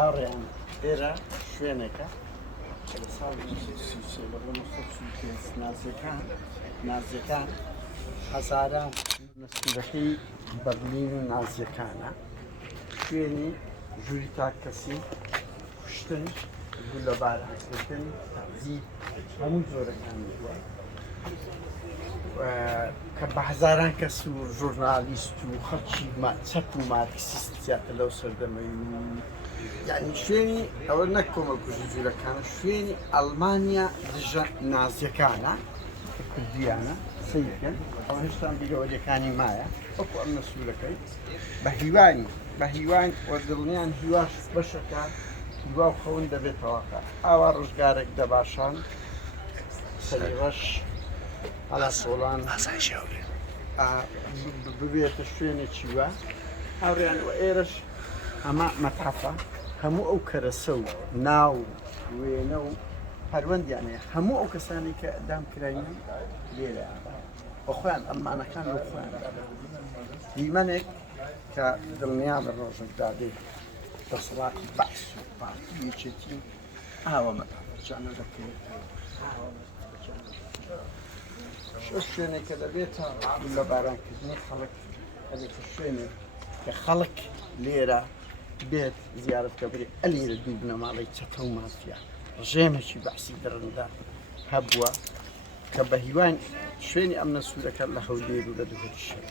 ئاڕیان ئێرە شوێنێکە لە ساڵی نازیەکان هەزاران نسلەکەی بەرلین و نازیەکانە شوێنی ژووری تاکەسی کوشتن گولە بارانکردن تازی هەموو زۆرەکانی دووە کە بە هەزاران کەس و ژۆرنالیست و خەڵکی چەپ و مارکسیستیاتە لەو سەردەمەی یعنی شوێنی ئەوە نەک کۆمەڵکوژی جوولەکانە شوێنی ئەڵمانیا دژە نازیەکانە کە کوردیانە سەیرکەن ئەوە هێشتان بیرەوەریەکانی مایە وەکو ئەم نەسوولەکەی بە هیوان وەردڵنیان هیواش بەشەکە هیوا و خەون دەبێتەوەکە ئاوا ڕژگارێک دەباشان سەریڕەش هەڵا سۆڵان ببێتە شوێنێکی وە هاوڕێیان و ئێرەش ئەمە مەتحەفە هەموو ئەو کەرەسە و ناو وێنە و هەروەندیانەیە هەموو ئەو کەسانی کە دامکراین لێرە بەخۆیان ئەمانەکان لە خۆیان دیمەنێک کە دڵنیا بە ڕۆژێکدادێت دەسەڵاتی باس و پارتی یەکێتی ئاوە مەتحەفەجانە دەکرێت شوێنێکە دەبێتە لە بارانکردنی خەڵک هەبێتە شوێنێک کە خەڵک لێرە بێت زیارەتکە بێت ئەلێرە دوو بنەماڵی چەتە و مافیا ڕژێمێکی بەعسی درەندا هەبووە کە بە هیوان شوێنی ئەم نەسوورەکە لە هەولێر و لە دووهەتی شەوە